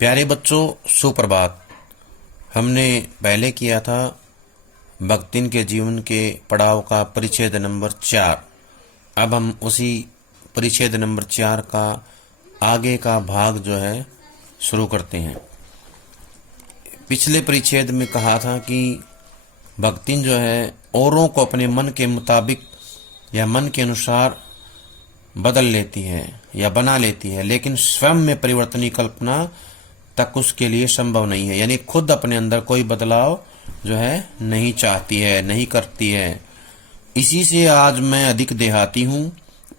प्यारे बच्चों, सुप्रभात। हमने पहले किया था भक्तिन के जीवन के पड़ाव का परिच्छेद नंबर 4। अब हम उसी परिच्छेद नंबर 4 का आगे का भाग जो है शुरू करते हैं। पिछले परिच्छेद में कहा था कि भक्तिन जो है औरों को अपने मन के मुताबिक या मन के अनुसार बदल लेती है या बना लेती है, लेकिन स्वयं में परिवर्तन की कल्पना तक उसके लिए संभव नहीं है। यानी खुद अपने अंदर कोई बदलाव जो है नहीं चाहती है, नहीं करती है। इसी से आज मैं अधिक देहाती हूँ,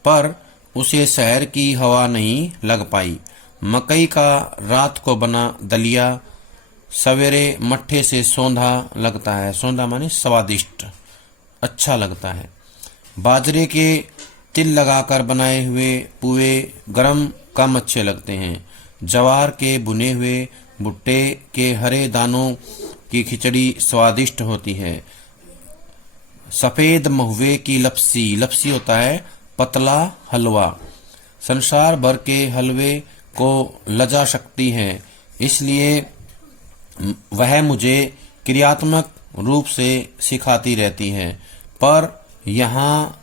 पर उसे शहर की हवा नहीं लग पाई। मकई का रात को बना दलिया सवेरे मट्ठे से सौंधा लगता है। सौंधा माने स्वादिष्ट, अच्छा लगता है। बाजरे के तिल लगाकर बनाए हुए पुए गरम कम अच्छे लगते हैं। जवार के बुने हुए भुट्टे के हरे दानों की खिचड़ी स्वादिष्ट होती है। सफेद महुए की लपसी, लपसी होता है पतला हलवा, संसार भर के हलवे को लजा सकती है। इसलिए वह मुझे क्रियात्मक रूप से सिखाती रहती है। पर यहाँ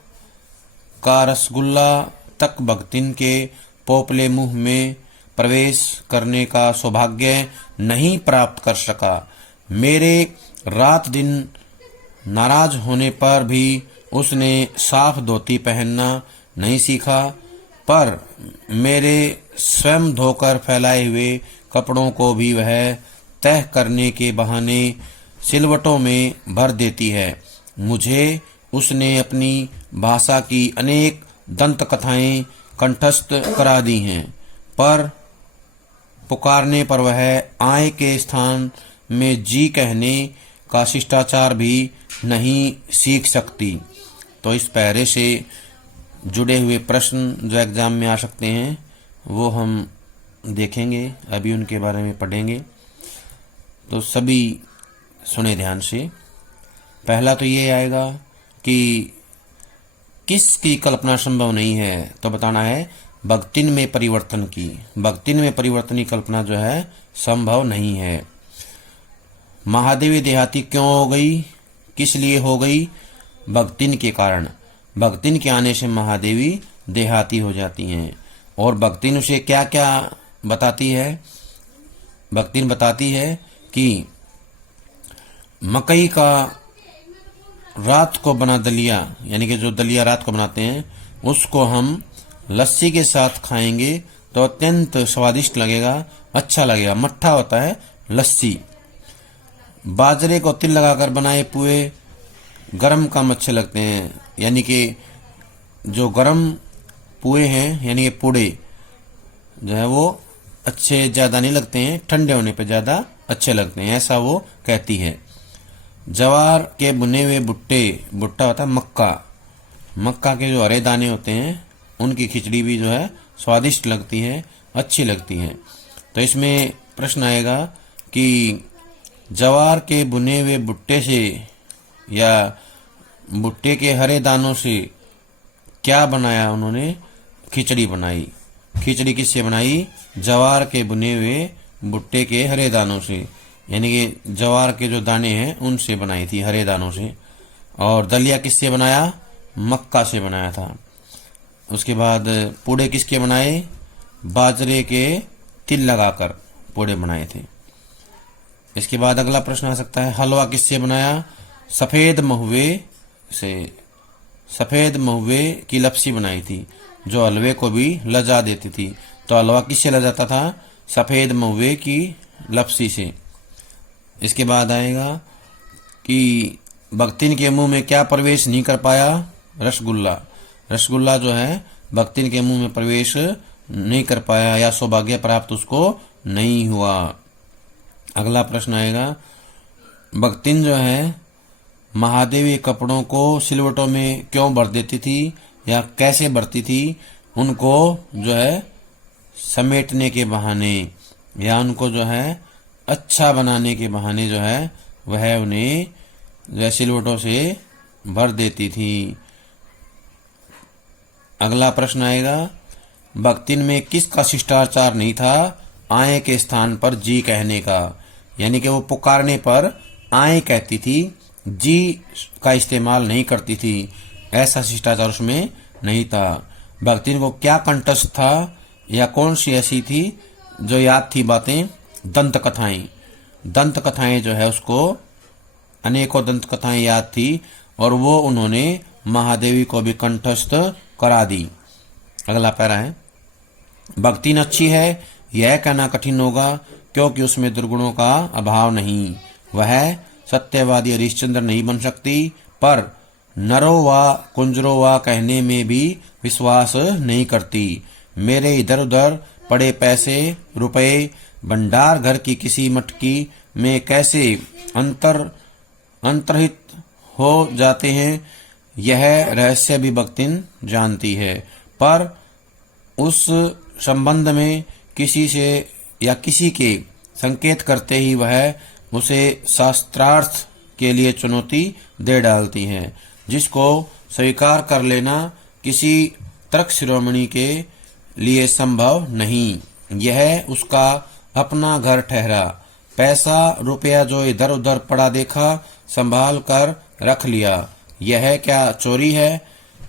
का रसगुल्ला तक भक्तिन के पोपले मुंह में प्रवेश करने का सौभाग्य नहीं प्राप्त कर सका। मेरे रात दिन नाराज होने पर भी उसने साफ धोती पहनना नहीं सीखा, पर मेरे स्वयं धोकर फैलाए हुए कपड़ों को भी वह तह करने के बहाने सिलवटों में भर देती है। मुझे उसने अपनी भाषा की अनेक दंत कथाएं कंठस्थ करा दी हैं, पर पुकारने पर वह आय के स्थान में जी कहने का शिष्टाचार भी नहीं सीख सकती। तो इस पैरे से जुड़े हुए प्रश्न जो एग्जाम में आ सकते हैं वो हम देखेंगे, अभी उनके बारे में पढ़ेंगे। तो सभी सुने ध्यान से। पहला तो ये आएगा कि किसकी कल्पना संभव नहीं है, तो बताना है भक्तिन में परिवर्तन की। भक्तिन में परिवर्तन की कल्पना जो है संभव नहीं है। महादेवी देहाती क्यों हो गई, किस लिए हो गई? भक्तिन के कारण। भक्तिन के आने से महादेवी देहाती हो जाती हैं। और भक्तिन उसे क्या क्या बताती है? भक्तिन बताती है कि मकई का रात को बना दलिया, यानी कि जो दलिया रात को बनाते हैं, उसको हम लस्सी के साथ खाएंगे तो अत्यंत स्वादिष्ट लगेगा, अच्छा लगेगा। मट्ठा होता है लस्सी। बाजरे को तिल लगाकर बनाए पुए गरम कम अच्छे लगते हैं, यानी कि जो गरम पुए हैं, यानी कि पुड़े जो है वो अच्छे ज़्यादा नहीं लगते हैं, ठंडे होने पे ज़्यादा अच्छे लगते हैं, ऐसा वो कहती है। जवार के बुने हुए भुट्टे, भुट्टा होता है मक्का, मक्का के जो हरे दाने होते हैं उनकी खिचड़ी भी जो है स्वादिष्ट लगती है, अच्छी लगती है। तो इसमें प्रश्न आएगा कि जवार के बुने हुए भुट्टे से या भुट्टे के हरे दानों से क्या बनाया उन्होंने? खिचड़ी बनाई। खिचड़ी किससे बनाई? जवार के बुने हुए भुट्टे के हरे दानों से, यानी कि जवार के जो दाने हैं उनसे बनाई थी, हरे दानों से। और दलिया किससे बनाया? मक्का से बनाया था। उसके बाद पूड़े किसके बनाए? बाजरे के तिल लगाकर पूड़े बनाए थे। इसके बाद अगला प्रश्न आ सकता है, हलवा किससे बनाया? सफेद महुए से। सफेद महुए की लपसी बनाई थी जो हलवे को भी लजा देती थी। तो हलवा किससे लजाता था? सफेद महुए की लपसी से। इसके बाद आएगा कि भक्तिन के मुंह में क्या प्रवेश नहीं कर पाया? रसगुल्ला। रसगुल्ला जो है भक्तिन के मुंह में प्रवेश नहीं कर पाया या सौभाग्य प्राप्त उसको नहीं हुआ। अगला प्रश्न आएगा, भक्तिन जो है महादेवी कपड़ों को सिलवटों में क्यों भर देती थी या कैसे भरती थी? उनको जो है समेटने के बहाने या उनको जो है अच्छा बनाने के बहाने जो है वह उन्हें जो है सिलवटों से भर देती थी। अगला प्रश्न आएगा, भक्तिन में किसका शिष्टाचार नहीं था आए के स्थान पर जी कहने का, यानी कि वो पुकारने पर आए कहती थी, जी का इस्तेमाल नहीं करती थी। ऐसा शिष्टाचार उसमें नहीं था। भक्तिन को क्या कंटस्थ था या कौन सी ऐसी थी जो याद थी बातें? दंत कथाएं। दंत कथाएं जो है उसको अनेकों दंत कथाएं याद थी और वो उन्होंने महादेवी को भी कंठस्थ करा दी। अगला पैरा है, भक्तिन अच्छी है यह कहना कठिन होगा क्योंकि उसमें दुर्गुणों का अभाव नहीं। वह सत्यवादी हरिश्चंद्र नहीं बन सकती, पर नरो व कुंजरो व कहने में भी विश्वास नहीं करती। मेरे इधर उधर पड़े पैसे रुपए भंडार घर की किसी मटकी में कैसे अंतर्हित हो जाते हैं, यह रहस्य भी भक्तिन जानती है। पर उस संबंध में किसी से या किसी के संकेत करते ही वह उसे शास्त्रार्थ के लिए चुनौती दे डालती है, जिसको स्वीकार कर लेना किसी तर्क शिरोमणि के लिए संभव नहीं। यह उसका अपना घर ठहरा। पैसा रुपया जो इधर उधर पड़ा देखा, संभाल कर रख लिया। यह क्या चोरी है?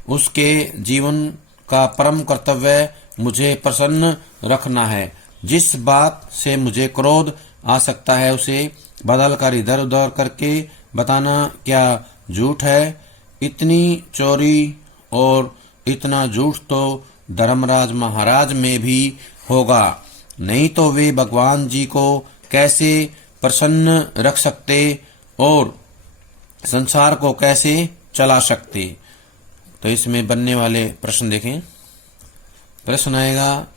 उसके जीवन का परम कर्तव्य मुझे प्रसन्न रखना है। जिस बात से मुझे क्रोध आ सकता है उसे बदल कर इधर उधर करके बताना क्या झूठ है? इतनी चोरी और इतना झूठ तो धर्मराज महाराज में भी होगा, नहीं तो वे भगवान जी को कैसे प्रसन्न रख सकते और संसार को कैसे चला सकते? तो इसमें बनने वाले प्रश्न देखें। प्रश्न आएगा,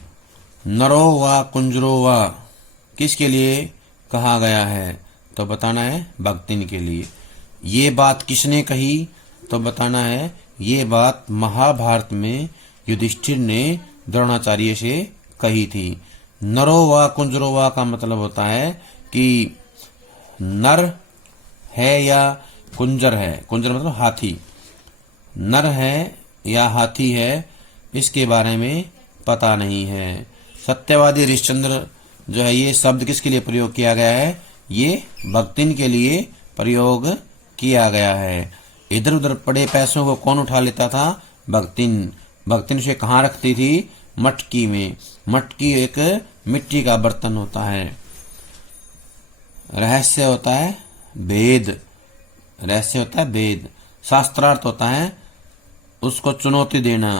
नरो व कुंजरो व किसके लिए कहा गया है? तो बताना है भक्तिन के लिए। ये बात किसने कही? तो बताना है ये बात महाभारत में युधिष्ठिर ने द्रोणाचार्य से कही थी। नरो व कुंजरो व का मतलब होता है कि नर है या कुंजर है। कुंजर मतलब हाथी। नर है या हाथी है इसके बारे में पता नहीं है। सत्यवादी हरिश्चंद्र जो है ये शब्द किसके लिए प्रयोग किया गया है? ये भक्तिन के लिए प्रयोग किया गया है। इधर उधर पड़े पैसों को कौन उठा लेता था? भक्तिन। भक्तिन उसे कहाँ रखती थी? मटकी में। मटकी एक मिट्टी का बर्तन होता है। रहस्य होता है भेद। रहस्य होता है भेद। शास्त्रार्थ होता है उसको चुनौती देना,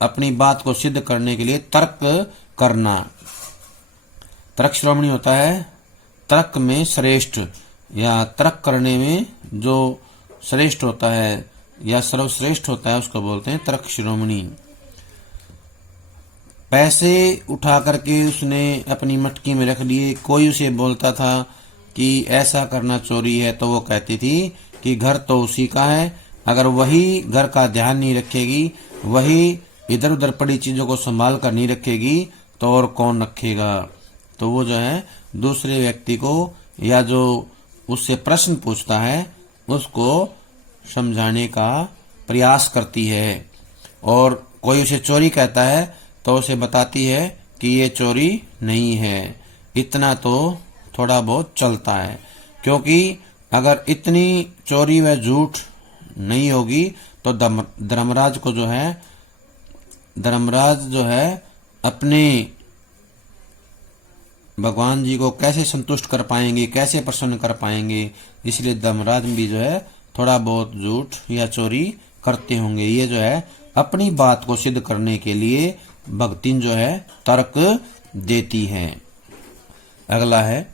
अपनी बात को सिद्ध करने के लिए तर्क करना। तर्क श्रोमणी होता है तर्क में श्रेष्ठ या तर्क करने में जो श्रेष्ठ होता है या सर्वश्रेष्ठ होता है उसको बोलते हैं तर्क शिरोमणि। पैसे उठा करके उसने अपनी मटकी में रख लिए। कोई उसे बोलता था कि ऐसा करना चोरी है तो वो कहती थी कि घर तो उसी का है। अगर वही घर का ध्यान नहीं रखेगी, वही इधर उधर पड़ी चीजों को संभाल कर नहीं रखेगी तो और कौन रखेगा? तो वो जो है दूसरे व्यक्ति को या जो उससे प्रश्न पूछता है उसको समझाने का प्रयास करती है। और कोई उसे चोरी कहता है तो उसे बताती है कि ये चोरी नहीं है। इतना तो थोड़ा बहुत चलता है, क्योंकि अगर इतनी चोरी व झूठ नहीं होगी तो धर्मराज जो है अपने भगवान जी को कैसे संतुष्ट कर पाएंगे, कैसे प्रसन्न कर पाएंगे? इसलिए धर्मराज भी जो है थोड़ा बहुत झूठ या चोरी करते होंगे। ये जो है अपनी बात को सिद्ध करने के लिए भक्तिन जो है तर्क देती है। अगला है,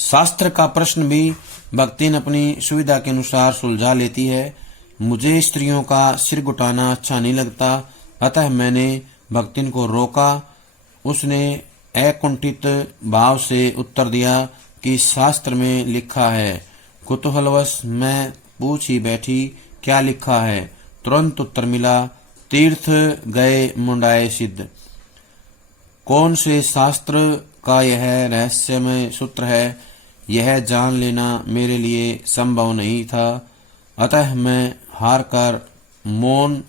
शास्त्र का प्रश्न भी भक्तिन अपनी सुविधा के अनुसार सुलझा लेती है। मुझे स्त्रियों का सिर घुटाना अच्छा नहीं लगता, अतः मैंने भक्तिन को रोका। उसने अकुंठित भाव से उत्तर दिया कि शास्त्र में लिखा है। कुतूहलवश मैं पूछ ही बैठी, क्या लिखा है? तुरंत उत्तर मिला, तीर्थ गए मुंडाए सिद्ध। कौन से शास्त्र का यह रहस्यमय सूत्र है, यह जान लेना मेरे लिए संभव नहीं था। अतः मैं हार कर मौन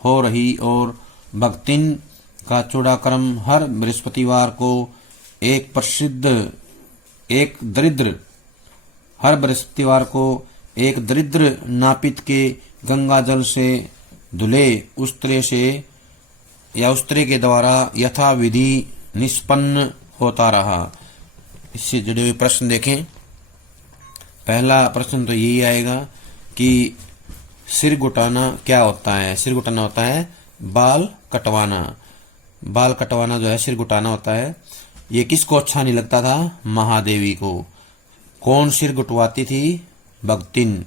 हो रही और भक्तिन का चूड़ाक्रम हर बृहस्पतिवार को एक दरिद्र हर बृहस्पतिवार को एक दरिद्र नापित के गंगा जल से धुले उस्त्रे से या उस्त्रे के द्वारा यथा विधि निष्पन्न होता रहा। इससे जुड़े हुए प्रश्न देखें। पहला प्रश्न तो यही आएगा कि सिर गुटाना क्या होता है। सिर गुटाना होता है बाल कटवाना। बाल कटवाना जो है सिर गुटाना होता है। ये किसको अच्छा नहीं लगता था? महादेवी को। कौन सिर गुटवाती थी? भक्तिन।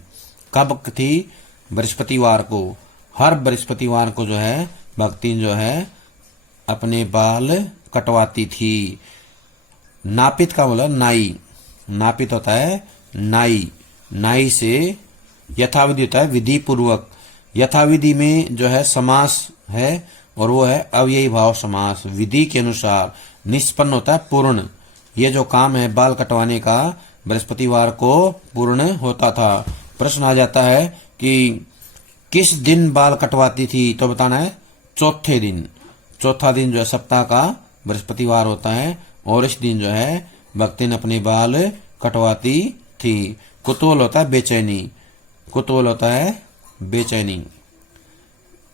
कब थी? बृहस्पतिवार को। हर बृहस्पतिवार को जो है भक्तिन जो है अपने बाल कटवाती थी। नापित का मतलब नाई। नापित होता है नाई। नाई से यथाविधि होता है विधि पूर्वक। यथाविधि में जो है समास है और वो है अव्ययी भाव समास। विधि के अनुसार निष्पन्न होता है पूर्ण। ये जो काम है बाल कटवाने का बृहस्पतिवार को पूर्ण होता था। प्रश्न आ जाता है कि किस दिन बाल कटवाती थी? तो बताना है चौथे दिन। चौथा दिन जो है सप्ताह का बृहस्पतिवार होता है और इस दिन जो है भक्तिन अपने बाल कटवाती थी। कुतूहल होता है बेचैनी। कुतूहल होता है बेचैनी।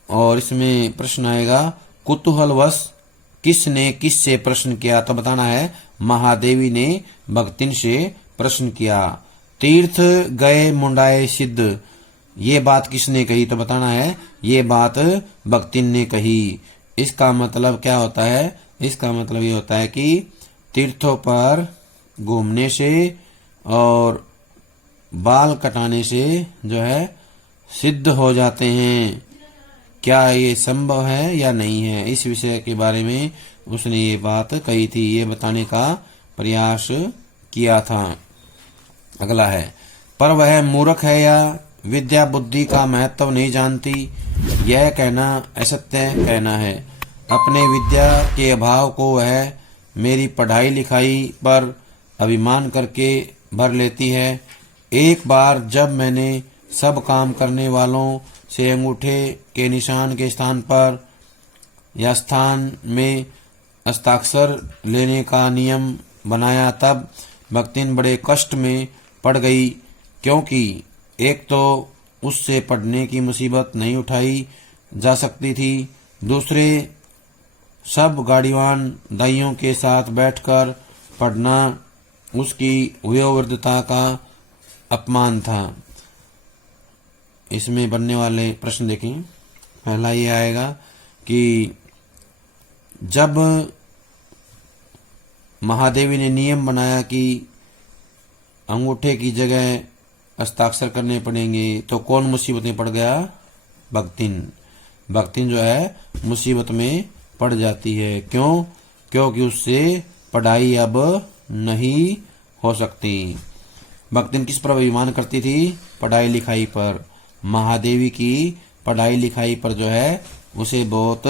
और इसमें प्रश्न आएगा कुतूहलवश किसने किससे प्रश्न किया? तो बताना है महादेवी ने भक्तिन से प्रश्न किया। तीर्थ गए मुंडाए सिद्ध, ये बात किसने कही? तो बताना है ये बात भक्तिन ने कही। इसका मतलब क्या होता है? इसका मतलब ये होता है कि तीर्थों पर घूमने से और बाल कटाने से जो है सिद्ध हो जाते हैं। क्या ये संभव है या नहीं है? इस विषय के बारे में उसने ये बात कही थी। ये बताने का प्रयास किया था। अगला है पर वह मूर्ख है या विद्या बुद्धि का महत्व नहीं जानती, यह कहना असत्य कहना है। अपने विद्या के अभाव को वह मेरी पढ़ाई लिखाई पर अभिमान करके भर लेती है। एक बार जब मैंने सब काम करने वालों से अंगूठे के निशान के स्थान पर या स्थान में हस्ताक्षर लेने का नियम बनाया, तब भक्तिन बड़े कष्ट में पड़ गई, क्योंकि एक तो उससे पढ़ने की मुसीबत नहीं उठाई जा सकती थी, दूसरे सब गाड़ीवान दाइयों के साथ बैठकर पढ़ना उसकी वयोवृद्धता का अपमान था। इसमें बनने वाले प्रश्न देखें। पहला ये आएगा कि जब महादेवी ने नियम बनाया कि अंगूठे की जगह हस्ताक्षर करने पड़ेंगे, तो कौन मुसीबत में पड़ गया? भक्तिन। भक्तिन जो है मुसीबत में पड़ जाती है। क्यों? क्योंकि उससे पढ़ाई अब नहीं हो सकती। भक्तिन किस पर अभिमान करती थी? पढ़ाई लिखाई पर। महादेवी की पढ़ाई लिखाई पर जो है उसे बहुत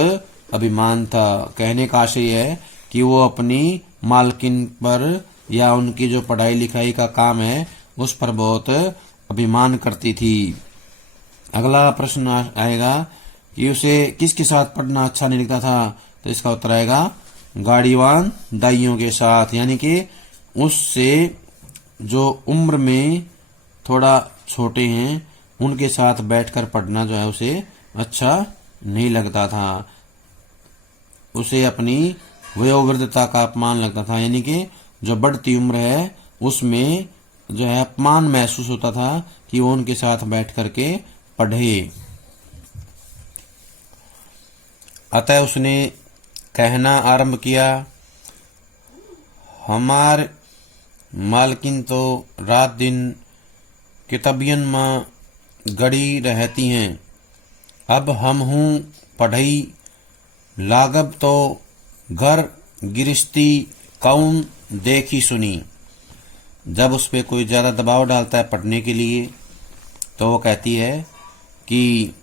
अभिमान था। कहने का आशय है कि वो अपनी मालकिन पर या उनकी जो पढ़ाई लिखाई का काम है उस पर बहुत अभिमान करती थी। अगला प्रश्न आएगा कि उसे किसके साथ पढ़ना अच्छा नहीं लगता था? तो इसका उत्तर आएगा गाड़ीवान दाइयों के साथ, यानी कि उससे जो उम्र में थोड़ा छोटे हैं उनके साथ बैठकर पढ़ना जो है उसे अच्छा नहीं लगता था। उसे अपनी वयोवृद्धता का अपमान लगता था, यानी कि जो बढ़ती उम्र है उसमें जो है अपमान महसूस होता था कि वो उनके साथ बैठ करके पढ़े। अतः उसने कहना आरंभ किया, हमार मालकिन तो रात दिन किताबियन में गड़ी रहती हैं। अब हम हूँ पढ़ई लागब तो घर गिरस्ती कौन देखी सुनी। जब उस पर कोई ज़्यादा दबाव डालता है पढ़ने के लिए तो वो कहती है कि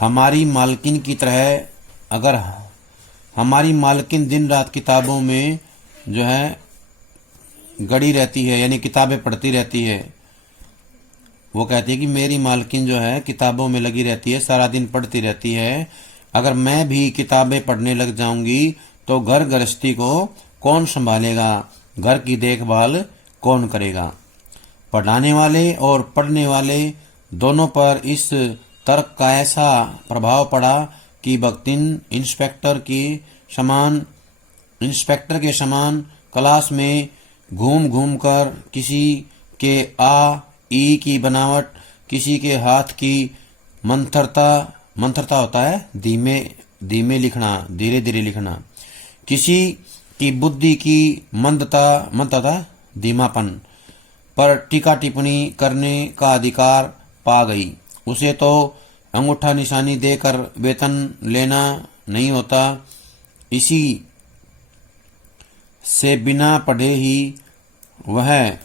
हमारी मालकिन की तरह, अगर हमारी मालकिन दिन रात किताबों में जो है गड़ी रहती है, यानी किताबें पढ़ती रहती है, वो कहती है कि मेरी मालकिन जो है किताबों में लगी रहती है, सारा दिन पढ़ती रहती है। अगर मैं भी किताबें पढ़ने लग जाऊंगी तो घर गृहस्थी को कौन संभालेगा, घर की देखभाल कौन करेगा। पढ़ाने वाले और पढ़ने वाले दोनों पर इस तर्क का ऐसा प्रभाव पड़ा कि भक्तिन इंस्पेक्टर के समान क्लास में घूम घूम कर किसी के आ ई की बनावट, किसी के हाथ की मंथरता होता है धीमे धीमे लिखना, धीरे धीरे लिखना, किसी की बुद्धि की मंदता धीमापन पर टीका टिप्पणी करने का अधिकार पा गई। उसे तो अंगूठा निशानी देकर वेतन लेना नहीं होता, इसी से बिना पढ़े ही वह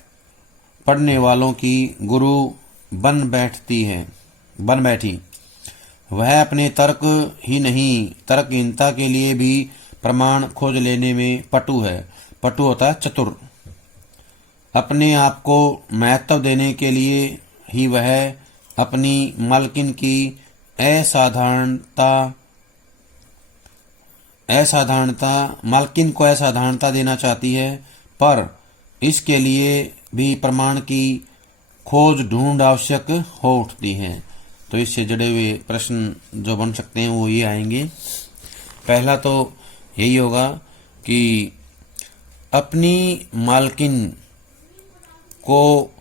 पढ़ने वालों की गुरु बन बैठी। वह अपने तर्क ही नहीं, तर्कहीनता के लिए भी प्रमाण खोज लेने में पटु है। पटु होता है चतुर। अपने आप को महत्व देने के लिए ही वह अपनी मालकिन की मालकिन को असाधारणता देना चाहती है, पर इसके लिए भी प्रमाण की खोज ढूंढ आवश्यक हो उठती है। तो इससे जुड़े हुए प्रश्न जो बन सकते हैं वो ये आएंगे। पहला तो यही होगा कि अपनी मालकिन को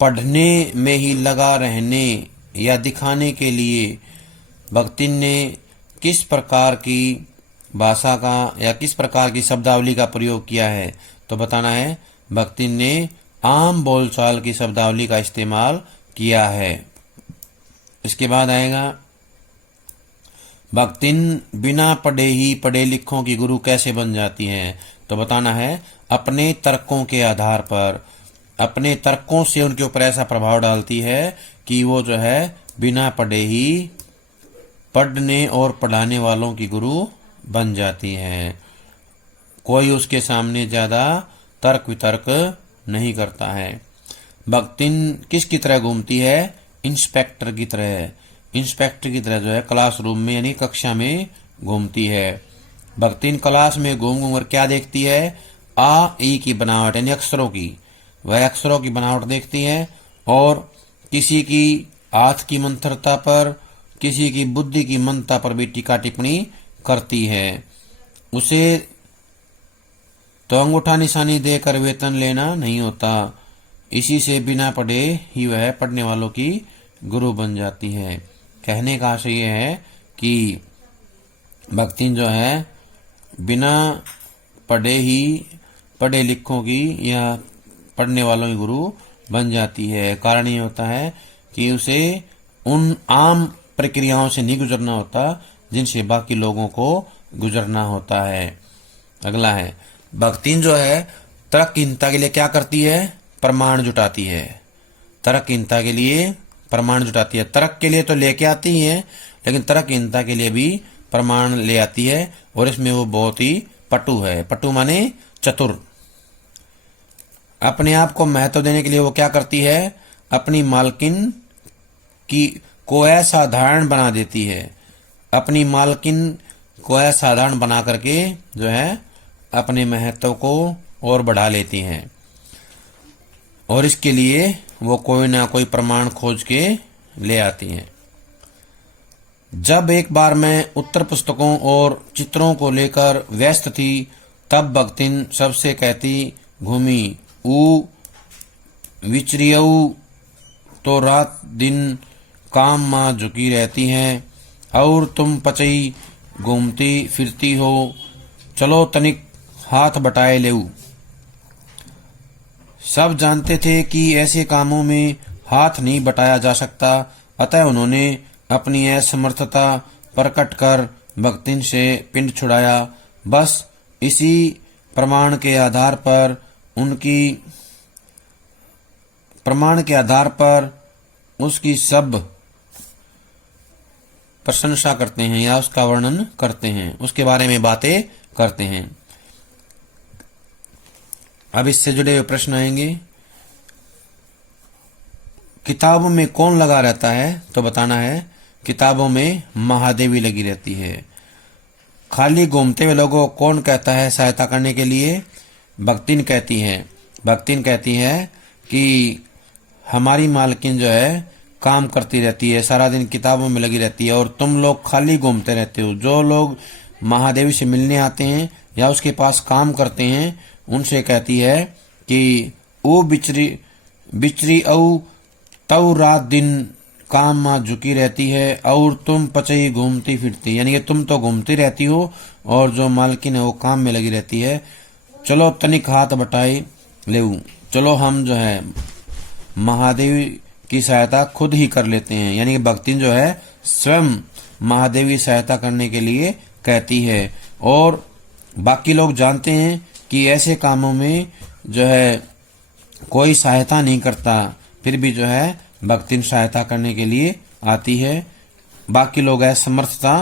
पढ़ने में ही लगा रहने या दिखाने के लिए भक्तिन ने किस प्रकार की भाषा का या किस प्रकार की शब्दावली का प्रयोग किया है। तो बताना है भक्तिन ने आम बोलचाल की शब्दावली का इस्तेमाल किया है। इसके बाद आएगा भक्तिन बिना पढ़े ही पढ़े लिखों की गुरु कैसे बन जाती हैं। तो बताना है अपने तर्कों के आधार पर, अपने तर्कों से उनके ऊपर ऐसा प्रभाव डालती है कि वो जो है बिना पढ़े ही पढ़ने और पढ़ाने वालों की गुरु बन जाती हैं। कोई उसके सामने ज्यादा तर्क वितर्क नहीं करता है। भक्तिन किसकी तरह घूमती है, इंस्पेक्टर की तरह। इंस्पेक्टर की तरह जो है क्लासरूम में यानी कक्षा में घूमती है। भक्तिन क्लास में घूम घूम कर क्या देखती है, आ ई की बनावट यानी अक्षरों की, वह अक्षरों की बनावट देखती है और किसी की हाथ की मंथरता पर, किसी की बुद्धि की मंदता पर भी टीका टिप्पणी करती है। उसे तो अंगूठा निशानी देकर वेतन लेना नहीं होता, इसी से बिना पढ़े ही वह पढ़ने वालों की गुरु बन जाती है। कहने का आशय यह है कि भक्तिन जो है बिना पढ़े ही पढ़े लिखों की या पढ़ने वालों की गुरु बन जाती है। कारण ये होता है कि उसे उन आम प्रक्रियाओं से नहीं गुजरना होता जिनसे बाकी लोगों को गुजरना होता है। अगला है भक्तिन जो है तर्कहीनता के लिए क्या करती है, प्रमाण जुटाती है। तर्कहीनता के लिए प्रमाण जुटाती है। तर्क के लिए तो लेके आती है लेकिन तर्कहीनता के लिए भी प्रमाण ले आती है और इसमें वो बहुत ही पटु है। पटु माने चतुर। अपने आप को महत्व देने के लिए वो क्या करती है, अपनी मालकिन की को असाधारण बना देती है। अपनी मालकिन को असाधारण बना करके जो है अपने महत्व को और बढ़ा लेती हैं और इसके लिए वो कोई ना कोई प्रमाण खोज के ले आती हैं। जब एक बार मैं उत्तर पुस्तकों और चित्रों को लेकर व्यस्त थी तब भक्तिन सबसे कहती घूमी, ऊ विचरियऊ तो रात दिन काम माँ झुकी रहती हैं और तुम पचई घूमती फिरती हो, चलो तनिक हाथ बटाए लेऊ। सब जानते थे कि ऐसे कामों में हाथ नहीं बटाया जा सकता, अतः उन्होंने अपनी असमर्थता प्रकट कर भक्तिन से पिंड छुड़ाया। बस इसी प्रमाण के आधार पर उसकी सब प्रशंसा करते हैं या उसका वर्णन करते हैं, उसके बारे में बातें करते हैं। अब इससे जुड़े हुए प्रश्न आएंगे। किताबों में कौन लगा रहता है, तो बताना है किताबों में महादेवी लगी रहती है। खाली घूमते हुए लोगों को कौन कहता है सहायता करने के लिए? भक्तिन कहती है कि हमारी मालकिन जो है काम करती रहती है, सारा दिन किताबों में लगी रहती है और तुम लोग खाली घूमते रहते हो। जो लोग महादेवी से मिलने आते हैं या उसके पास काम करते हैं उनसे कहती है कि ओ बिचरी औ तव रात दिन काम में झुकी रहती है और तुम पचई घूमती फिरती, यानी कि तुम तो घूमती रहती हो और जो मालकिन है वो काम में लगी रहती है। चलो तनिक हाथ बटाई लेऊ, चलो हम जो है महादेवी की सहायता खुद ही कर लेते हैं। यानी कि भक्तिन जो है स्वयं महादेवी की सहायता करने के लिए कहती है। और बाकी लोग जानते हैं कि ऐसे कामों में जो है कोई सहायता नहीं करता, फिर भी जो है भक्तिन सहायता करने के लिए आती है। बाकी लोग असमर्थता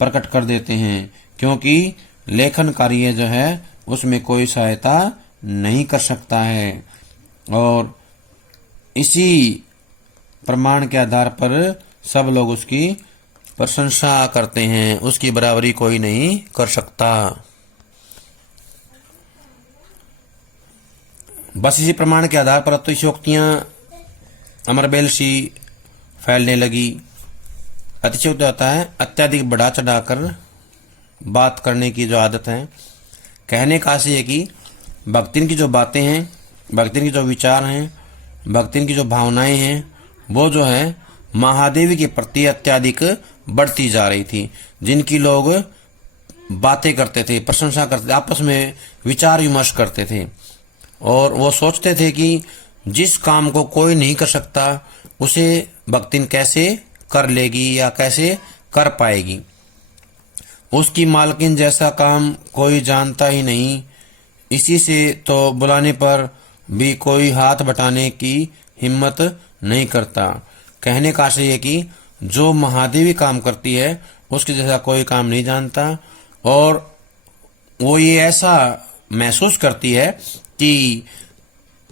प्रकट कर देते हैं क्योंकि लेखन कार्य जो है उसमें कोई सहायता नहीं कर सकता है। और इसी प्रमाण के आधार पर सब लोग उसकी प्रशंसा करते हैं, उसकी बराबरी कोई नहीं कर सकता। बस इसी प्रमाण के आधार पर अतिशयोक्तियां अमरबेल सी फैलने लगी। अतिशयोक्ति होता है अत्यधिक बढ़ा चढ़ाकर बात करने की जो आदत है। कहने का आशय है कि भक्तिन की जो बातें हैं, भक्तिन के जो विचार हैं, भक्तिन की जो भावनाएं हैं, वो जो है महादेवी के प्रति अत्यधिक बढ़ती जा रही थी। जिनकी लोग बातें करते थे, प्रशंसा करते थे, आपस में विचार विमर्श करते थे और वो सोचते थे कि जिस काम को कोई नहीं कर सकता उसे भक्तिन कैसे कर लेगी या कैसे कर पाएगी। उसकी मालकिन जैसा काम कोई जानता ही नहीं, इसी से तो बुलाने पर भी कोई हाथ बटाने की हिम्मत नहीं करता। कहने का आशय है कि जो महादेवी काम करती है उसके जैसा कोई काम नहीं जानता और वो ये ऐसा महसूस करती है कि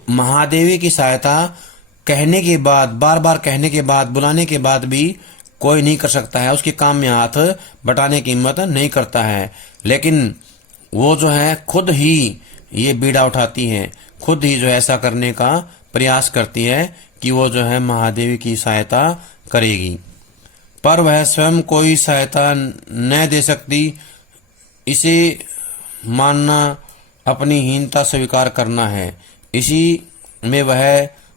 महादेवी की सहायता कहने के बाद, बार बार कहने के बाद, बुलाने के बाद भी कोई नहीं कर सकता है, उसके काम में हाथ बटाने की हिम्मत नहीं करता है। लेकिन वो जो है खुद ही ये बीड़ा उठाती है, खुद ही जो ऐसा करने का प्रयास करती है कि वो जो है महादेवी की सहायता करेगी, पर वह स्वयं कोई सहायता न दे सकती। इसे मानना अपनी हीनता स्वीकार करना है। इसी में वह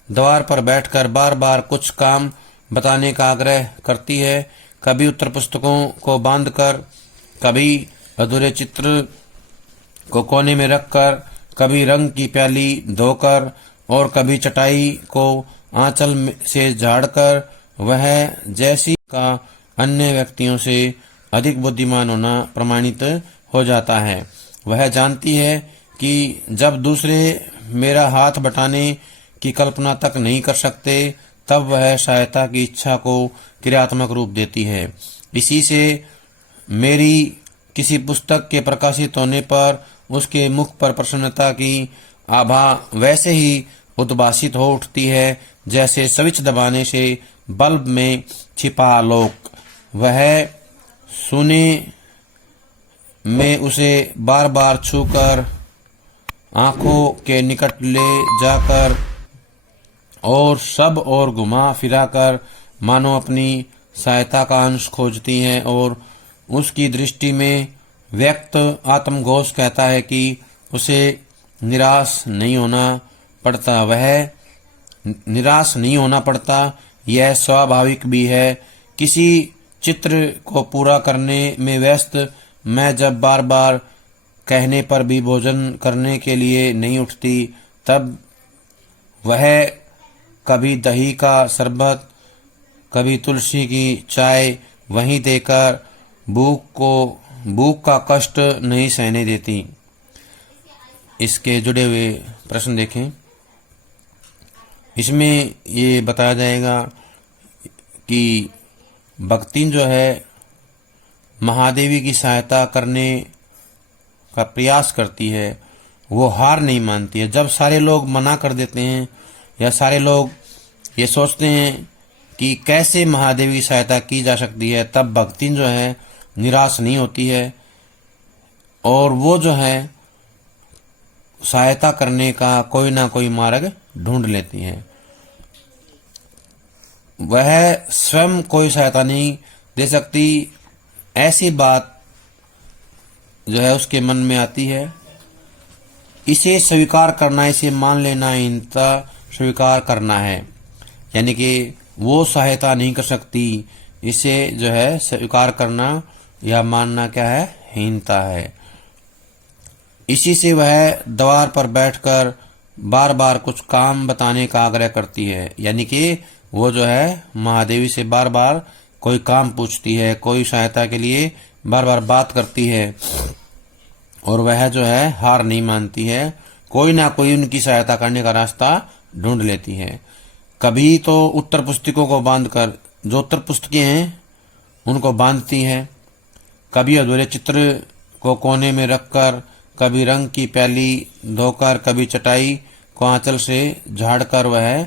द्वार पर बैठकर बार बार कुछ काम बताने का आग्रह करती है, कभी उत्तर पुस्तकों को बांधकर, कभी अधूरे चित्र को कोने में रखकर, कभी रंग की प्याली धोकर और कभी चटाई को आंचल से झाड़कर। वह जैसी का अन्य व्यक्तियों से अधिक बुद्धिमान होना प्रमाणित हो जाता है। वह जानती है कि जब दूसरे मेरा हाथ बटाने की कल्पना तक नहीं कर सकते तब वह सहायता की इच्छा को क्रियात्मक रूप देती है। इसी से मेरी किसी पुस्तक के प्रकाशित होने पर उसके मुख पर प्रसन्नता की आभा वैसे ही उद्भासित हो उठती है जैसे स्विच दबाने से बल्ब में छिपा आलोक। वह सुने में उसे बार बार छूकर, आंखों के निकट ले जाकर और सब और घुमा फिराकर मानो अपनी सहायता का अंश खोजती हैं और उसकी दृष्टि में व्यक्त आत्मघोष कहता है कि उसे निराश नहीं होना पड़ता। वह निराश नहीं होना पड़ता, यह स्वाभाविक भी है। किसी चित्र को पूरा करने में व्यस्त मैं जब बार बार कहने पर भी भोजन करने के लिए नहीं उठती तब वह कभी दही का शरबत, कभी तुलसी की चाय वहीं देकर भूख का कष्ट नहीं सहने देती। इसके जुड़े हुए प्रश्न देखें। इसमें ये बताया जाएगा कि भक्तिन जो है महादेवी की सहायता करने का प्रयास करती है, वो हार नहीं मानती है। जब सारे लोग मना कर देते हैं या सारे लोग ये सोचते हैं कि कैसे महादेवी की सहायता की जा सकती है, तब भक्तिन जो है निराश नहीं होती है। और वो जो है सहायता करने का कोई ना कोई मार्ग ढूंढ लेती है। वह स्वयं कोई सहायता नहीं दे सकती, ऐसी बात जो है उसके मन में आती है। इसे स्वीकार करना, इसे मान लेना, हीनता स्वीकार करना है, यानी कि वो सहायता नहीं कर सकती, इसे जो है स्वीकार करना या मानना क्या है, हीनता है। इसी से वह द्वार पर बैठकर बार बार कुछ काम बताने का आग्रह करती है, यानी कि वो जो है महादेवी से बार बार कोई काम पूछती है, कोई सहायता के लिए बार बार बात करती है, और वह जो है हार नहीं मानती है, कोई ना कोई उनकी सहायता करने का रास्ता ढूंढ लेती है। कभी तो उत्तर पुस्तिकों को बांधकर, जो उत्तर पुस्तकें हैं उनको बांधती है, कभी अधूरे चित्र को कोने में रखकर, कभी रंग की प्याली धोकर, कभी चटाई को आंचल से झाड़कर वह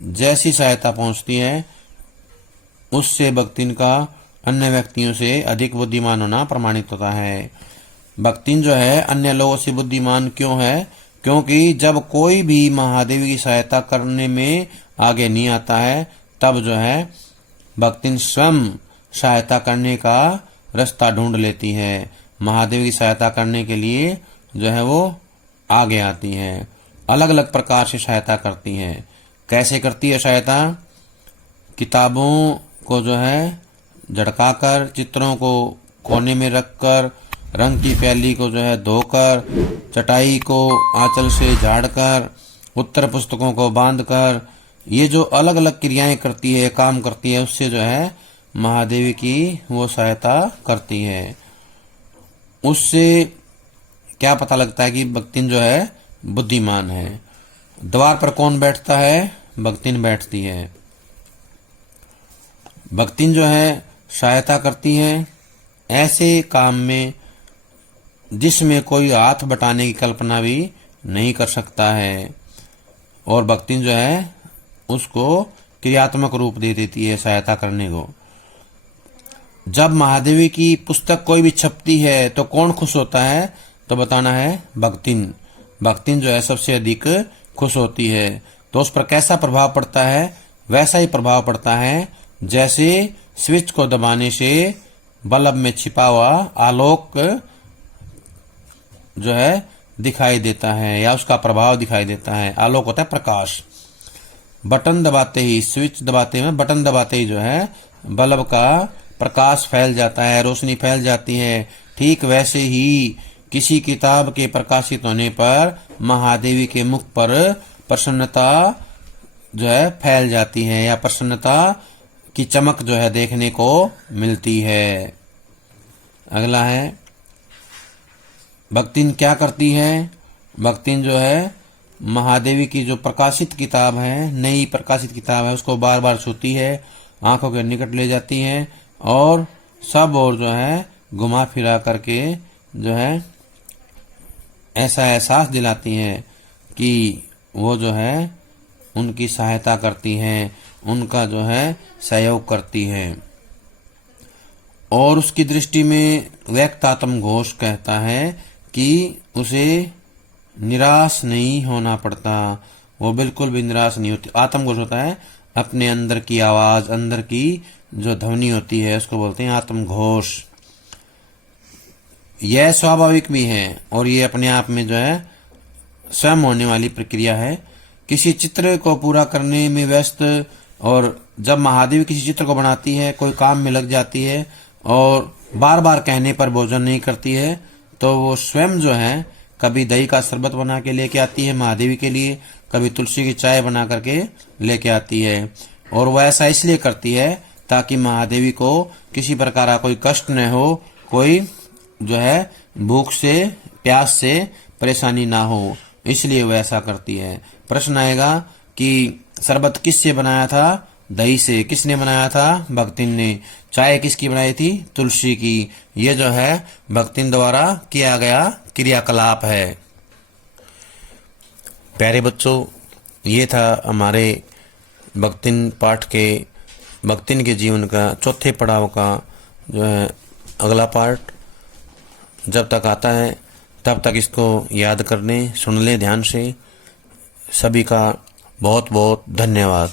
जैसी सहायता पहुंचती है, उससे भक्तिन का अन्य व्यक्तियों से अधिक बुद्धिमान होना प्रमाणित होता है। भक्तिन जो है अन्य लोगों से बुद्धिमान क्यों है? क्योंकि जब कोई भी महादेवी की सहायता करने में आगे नहीं आता है, तब जो है भक्तिन स्वयं सहायता करने का रास्ता ढूंढ लेती है, महादेव की सहायता करने के लिए जो है वो आगे आती हैं, अलग अलग प्रकार से सहायता करती हैं। कैसे करती है सहायता? किताबों को जो है झटकाकर, चित्रों को कोने में रखकर, रंग की प्याली को जो है धोकर, चटाई को आंचल से झाड़कर, उत्तर पुस्तकों को बांधकर, ये जो अलग अलग क्रियाएं करती है, काम करती है, उससे जो है महादेवी की वो सहायता करती है। उससे क्या पता लगता है कि भक्तिन जो है बुद्धिमान है। द्वार पर कौन बैठता है? भक्तिन बैठती है। भक्तिन जो है सहायता करती है ऐसे काम में जिसमें कोई हाथ बटाने की कल्पना भी नहीं कर सकता है, और भक्तिन जो है उसको क्रियात्मक रूप दे देती है सहायता करने को। जब महादेवी की पुस्तक कोई भी छपती है तो कौन खुश होता है? तो बताना है भक्तिन। भक्तिन जो है सबसे अधिक खुश होती है। तो उस पर कैसा प्रभाव पड़ता है? वैसा ही प्रभाव पड़ता है जैसे स्विच को दबाने से बल्ब में छिपा हुआ आलोक जो है दिखाई देता है, या उसका प्रभाव दिखाई देता है। आलोक होता है प्रकाश। बटन दबाते ही, स्विच दबाते में बटन दबाते ही जो है बल्ब का प्रकाश फैल जाता है, रोशनी फैल जाती है। ठीक वैसे ही किसी किताब के प्रकाशित होने पर महादेवी के मुख पर प्रसन्नता जो है फैल जाती है, या प्रसन्नता की चमक जो है देखने को मिलती है। अगला है भक्तिन क्या करती है? भक्तिन जो है महादेवी की जो प्रकाशित किताब है, नई प्रकाशित किताब है, उसको बार बार छूती है, आंखों के निकट ले जाती है, और सब और जो है घुमा फिरा करके जो है ऐसा एहसास दिलाती हैं कि वो जो है उनकी सहायता करती हैं, उनका जो है सहयोग करती हैं। और उसकी दृष्टि में व्यक्तात्म घोष कहता है कि उसे निराश नहीं होना पड़ता, वो बिल्कुल भी निराश नहीं होती। आत्म घोष होता है अपने अंदर की आवाज, अंदर की जो ध्वनि होती है उसको बोलते हैं आत्म घोष। यह स्वाभाविक भी है और ये अपने आप में जो है स्वयं होने वाली प्रक्रिया है। किसी चित्र को पूरा करने में व्यस्त, और जब महादेवी किसी चित्र को बनाती है, कोई काम में लग जाती है और बार बार कहने पर भोजन नहीं करती है, तो वो स्वयं जो है कभी दही का शरबत बना के लेके आती है महादेवी के लिए, कभी तुलसी की चाय बना करके लेके आती है। और वह ऐसा इसलिए करती है ताकि महादेवी को किसी प्रकार का कोई कष्ट न हो, कोई जो है भूख से, प्यास से परेशानी ना हो, इसलिए वह ऐसा करती है। प्रश्न आएगा कि शरबत किससे बनाया था? दही से। किसने बनाया था? भक्तिन ने। चाय किसकी बनाई थी? तुलसी की। ये जो है भक्तिन द्वारा किया गया क्रियाकलाप है। प्यारे बच्चों, ये था हमारे भक्तिन पाठ के, भक्तिन के जीवन का चौथे पड़ाव का जो है अगला पार्ट, जब तक आता है तब तक इसको याद कर लें, सुन लें ध्यान से। सभी का बहुत बहुत धन्यवाद।